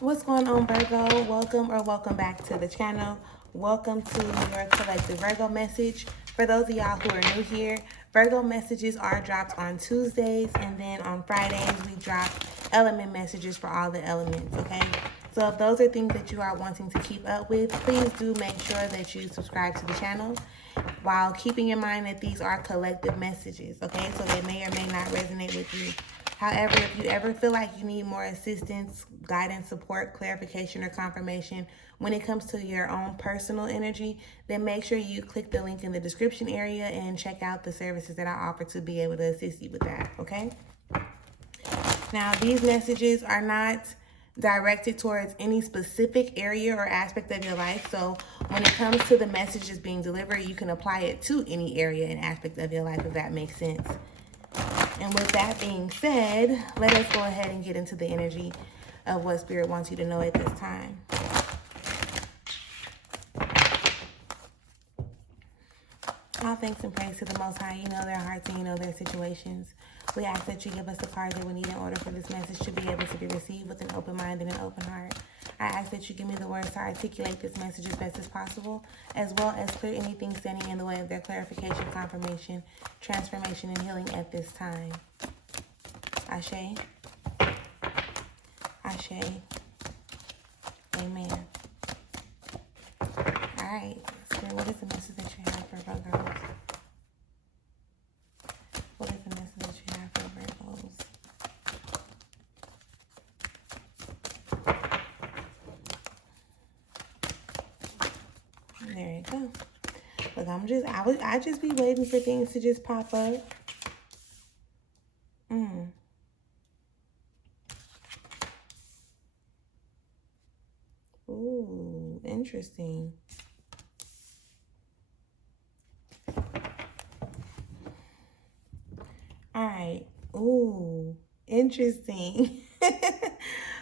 What's going on, Virgo? Welcome back to the channel. Welcome to your collective Virgo message. For those of y'all who are new here, Virgo messages are dropped on Tuesdays, and then on Fridays we drop element messages for all the elements, okay? So if those are things that you are wanting to keep up with, please do make sure that you subscribe to the channel while keeping in mind that these are collective messages, okay? So they may or may not resonate with you. However, if you ever feel like you need more assistance, guidance, support, clarification, or confirmation when it comes to your own personal energy, then make sure you click the link in the description area and check out the services that I offer to be able to assist you with that, okay? Now, these messages are not directed towards any specific area or aspect of your life. So when it comes to the messages being delivered, you can apply it to any area and aspect of your life, if that makes sense. And with that being said, let us go ahead and get into the energy of what Spirit wants you to know at this time. All thanks and praise to the Most High. You know their hearts and you know their situations. We ask that you give us the cards that we need in order for this message to be able to be received with an open mind and an open heart. I ask that you give me the words to articulate this message as best as possible, as well as clear anything standing in the way of their clarification, confirmation, transformation, and healing at this time. Ashe. Ashe. Amen. All right. Spirit, what is the message that you have for Virgos? What is the message that you have for Virgos? There you go. Look, I just be waiting for things to just pop up. Ooh, interesting. All right. Ooh, interesting.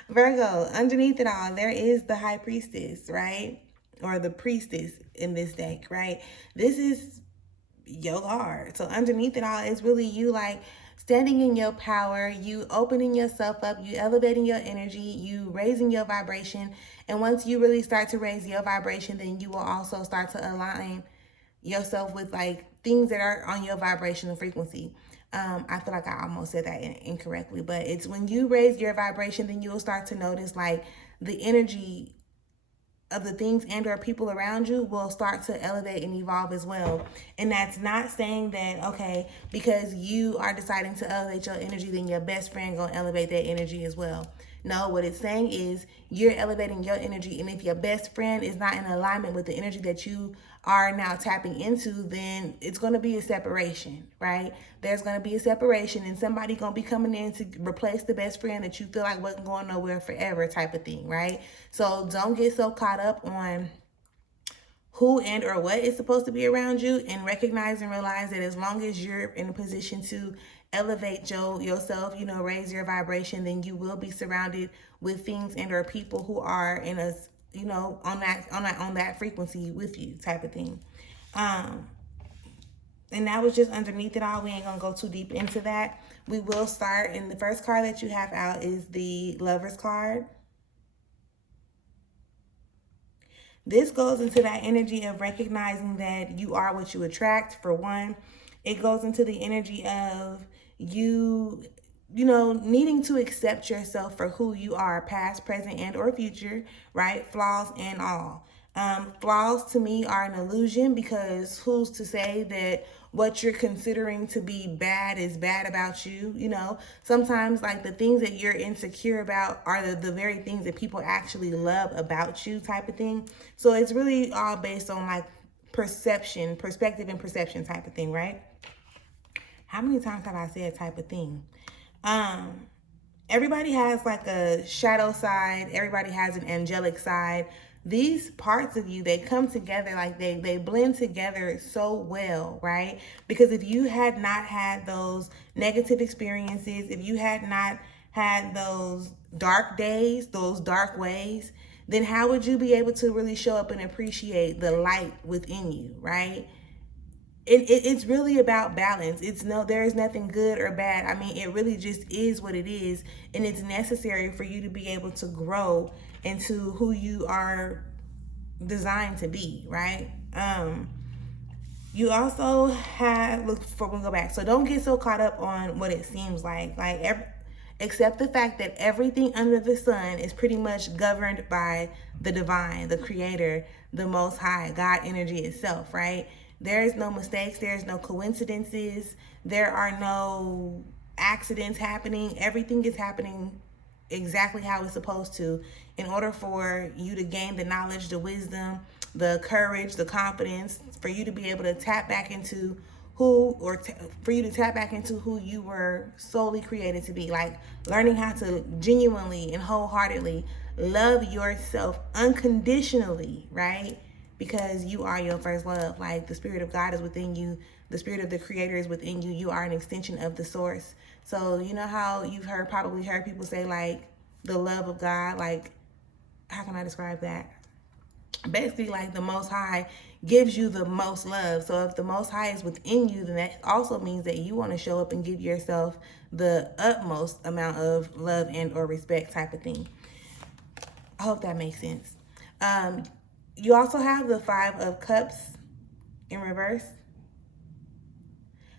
Virgo, underneath it all, there is the High Priestess, right? Or the Priestess in this deck, right? This is your card. So underneath it all is really you like standing in your power, you opening yourself up, you elevating your energy, you raising your vibration. And once you really start to raise your vibration, then you will also start to align yourself with like things that are on your vibrational frequency. I feel like I almost said that incorrectly, but it's when you raise your vibration, then you'll start to notice like the energy of the things and or people around you will start to elevate and evolve as well. And that's not saying that, okay, because you are deciding to elevate your energy, then your best friend gonna elevate that energy as well. No, what it's saying is you're elevating your energy, and if your best friend is not in alignment with the energy that you are now tapping into, then it's going to be a separation, right? There's going to be a separation, and somebody going to be coming in to replace the best friend that you feel like wasn't going nowhere forever type of thing, right? So don't get so caught up on who and or what is supposed to be around you, and recognize and realize that as long as you're in a position to elevate yourself, raise your vibration, then you will be surrounded with things and or people who are in a, on that frequency with you type of thing. And that was just underneath it all. We ain't gonna go too deep into that. We will start, and the first card that you have out is the Lover's card. This goes into that energy of recognizing that you are what you attract, for one. It goes into the energy of you needing to accept yourself for who you are, past, present, and or future, right? Flaws and all. Flaws to me are an illusion, because who's to say that what you're considering to be bad is bad about you? Sometimes like the things that you're insecure about are the very things that people actually love about you type of thing. So it's really all based on like perception, perspective and perception type of thing, right? How many times have I said type of thing? Everybody has like a shadow side. Everybody has an angelic side. These parts of you, they come together, like they blend together so well, right? Because if you had not had those negative experiences, if you had not had those dark days, those dark ways, then how would you be able to really show up and appreciate the light within you, right? it's really about balance. There is nothing good or bad. I mean, it really just is what it is, and it's necessary for you to be able to grow into who you are designed to be, right? You also have, look, before we go back, so don't get so caught up on what it seems like. Accept the fact that everything under the sun is pretty much governed by the divine, the creator, the most high, God energy itself, right? There is no mistakes, there's no coincidences, there are no accidents happening. Everything is happening exactly how it's supposed to, in order for you to gain the knowledge, the wisdom, the courage, the confidence, for you to be able to tap back into for you to tap back into who you were solely created to be. Like learning how to genuinely and wholeheartedly love yourself unconditionally, right? Because you are your first love. Like the spirit of God is within you, the spirit of the creator is within you. You are an extension of the source. So you know how you've probably heard people say like the love of God, like how can I describe that? Basically, like the most high gives you the most love. So if the most high is within you, then that also means that you want to show up and give yourself the utmost amount of love and or respect, type of thing. I hope that makes sense. You also have the 5 of Cups in reverse.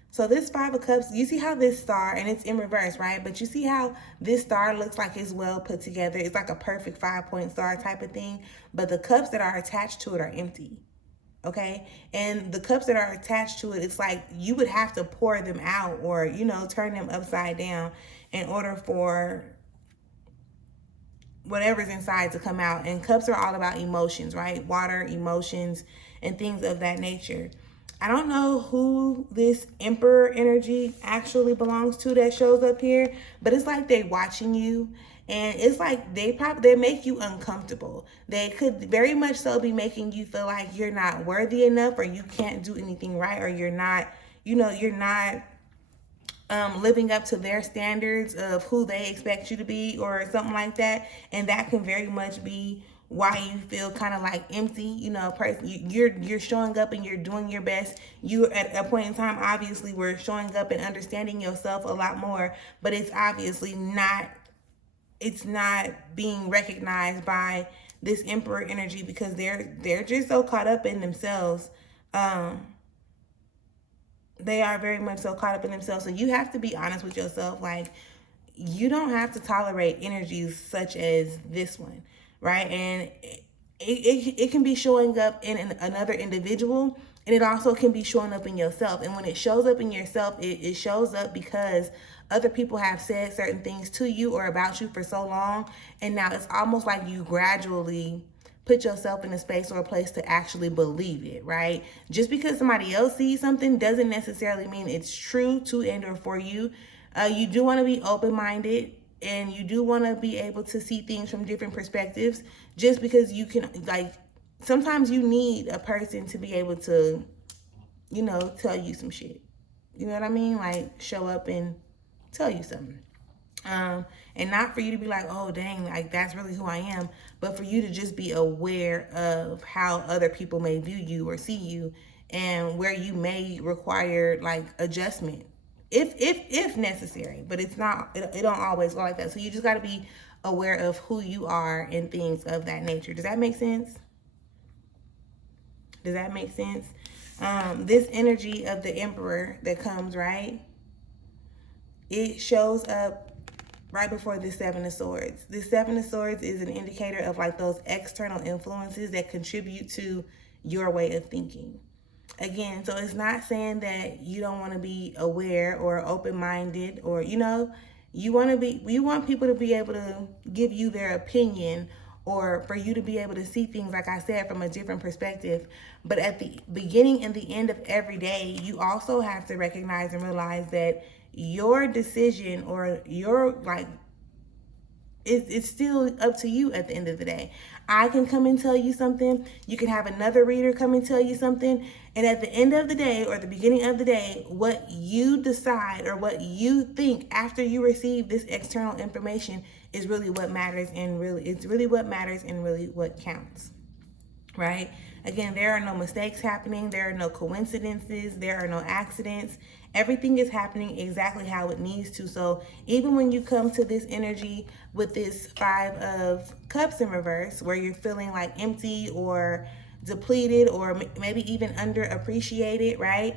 So this 5 of Cups, you see how this star, and it's in reverse, right? But you see how this star looks like it's well put together. It's like a perfect 5-point star type of thing. But the cups that are attached to it are empty, okay? And the cups that are attached to it, it's like you would have to pour them out or, turn them upside down in order for whatever's inside to come out. And cups are all about emotions, right? Water, emotions, and things of that nature. I don't know who this Emperor energy actually belongs to that shows up here, but it's like they watching you, and it's like they make you uncomfortable. They could very much so be making you feel like you're not worthy enough, or you can't do anything right, or you're not living up to their standards of who they expect you to be, or something like that. And that can very much be why you feel kind of like empty. You're showing up and you're doing your best. You at a point in time obviously were showing up and understanding yourself a lot more, but it's obviously not being recognized by this Emperor energy, because they're just so caught up in themselves. They are very much so caught up in themselves. So you have to be honest with yourself. Like, you don't have to tolerate energies such as this one, right? And it can be showing up in another individual, and it also can be showing up in yourself. And when it shows up in yourself, it shows up because other people have said certain things to you or about you for so long, and now it's almost like you gradually put yourself in a space or a place to actually believe it, right? Just because somebody else sees something doesn't necessarily mean it's true to and or for you. You do want to be open-minded, and you do want to be able to see things from different perspectives, just because you can, like, sometimes you need a person to be able to, tell you some shit. You know what I mean? Like, show up and tell you something. And not for you to be like, oh, dang, like that's really who I am, but for you to just be aware of how other people may view you or see you, and where you may require like adjustment if necessary. But it's not, it don't always go like that. So you just got to be aware of who you are and things of that nature. Does that make sense? Does that make sense? This energy of the Emperor that comes, right? It shows up right before the 7 of Swords. The 7 of Swords is an indicator of like those external influences that contribute to your way of thinking. Again, so it's not saying that you don't want to be aware or open-minded, or you want people to be able to give you their opinion, or for you to be able to see things, like I said, from a different perspective. But at the beginning and the end of every day, you also have to recognize and realize that your decision, or your it's still up to you at the end of the day. I can come and tell you something. You can have another reader come and tell you something. And at the end of the day, or the beginning of the day, what you decide or what you think after you receive this external information is really what matters, and really what counts. right? Again, there are no mistakes happening, there are no coincidences, there are no accidents. Everything is happening exactly how it needs to. So even when you come to this energy with this 5 of Cups in reverse, where you're feeling like empty or depleted or maybe even underappreciated, right?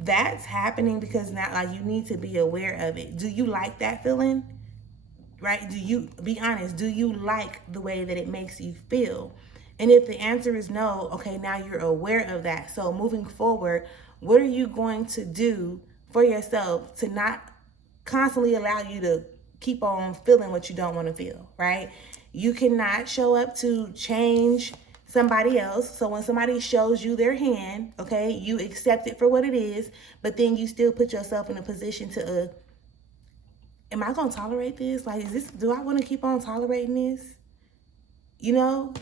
That's happening because now, like, you need to be aware of it. Do you like that feeling? Right? Do you, be honest, do you like the way that it makes you feel? And if the answer is no, okay, now you're aware of that. So moving forward, what are you going to do for yourself to not constantly allow you to keep on feeling what you don't want to feel, right? You cannot show up to change somebody else. So when somebody shows you their hand, okay, you accept it for what it is, but then you still put yourself in a position to am I gonna tolerate this? Like, do I want to keep on tolerating this? You know,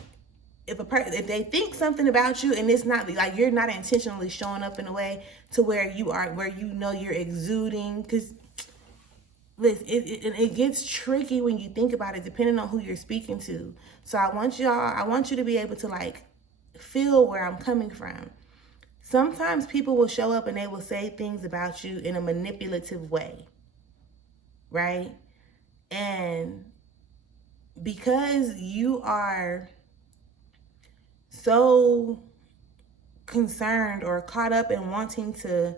if they think something about you and it's not like you're not intentionally showing up in a way to where you know you're exuding, because listen, it gets tricky when you think about it, depending on who you're speaking to. So I want you to be able to like feel where I'm coming from. Sometimes people will show up and they will say things about you in a manipulative way, right? And because you are so concerned or caught up in wanting to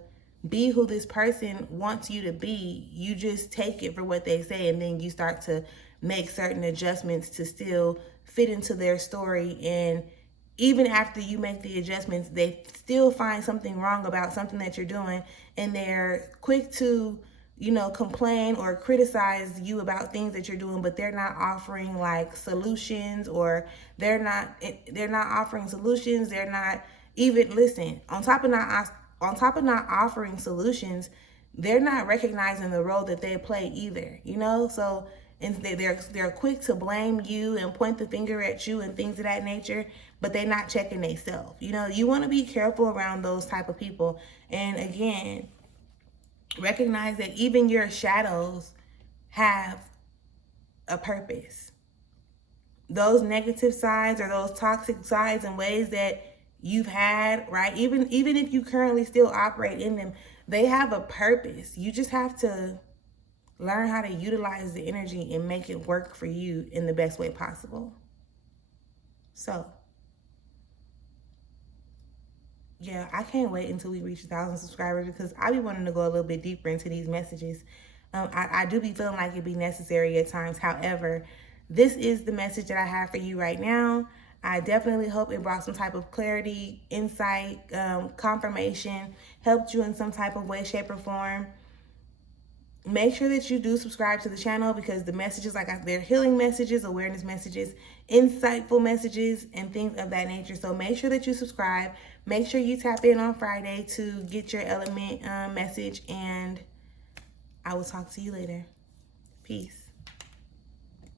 be who this person wants you to be, you just take it for what they say, and then you start to make certain adjustments to still fit into their story. And even after you make the adjustments, they still find something wrong about something that you're doing, and they're quick to, complain or criticize you about things that you're doing, but they're not offering like solutions, or they're not offering solutions. They're not even, listen, on top of not offering solutions, they're not recognizing the role that they play either, So, and they're quick to blame you and point the finger at you and things of that nature, but they're not checking themselves. You want to be careful around those type of people. And again, recognize that even your shadows have a purpose. Those negative sides or those toxic sides and ways that you've had, right? Even if you currently still operate in them, they have a purpose. You just have to learn how to utilize the energy and make it work for you in the best way possible. So, yeah, I can't wait until we reach 1,000 subscribers, because I be wanting to go a little bit deeper into these messages. I do be feeling like it'd be necessary at times. However, this is the message that I have for you right now. I definitely hope it brought some type of clarity, insight, confirmation, helped you in some type of way, shape, or form. Make sure that you do subscribe to the channel, because the messages, they're healing messages, awareness messages, insightful messages, and things of that nature. So make sure that you subscribe. Make sure you tap in on Friday to get your element message, and I will talk to you later. Peace.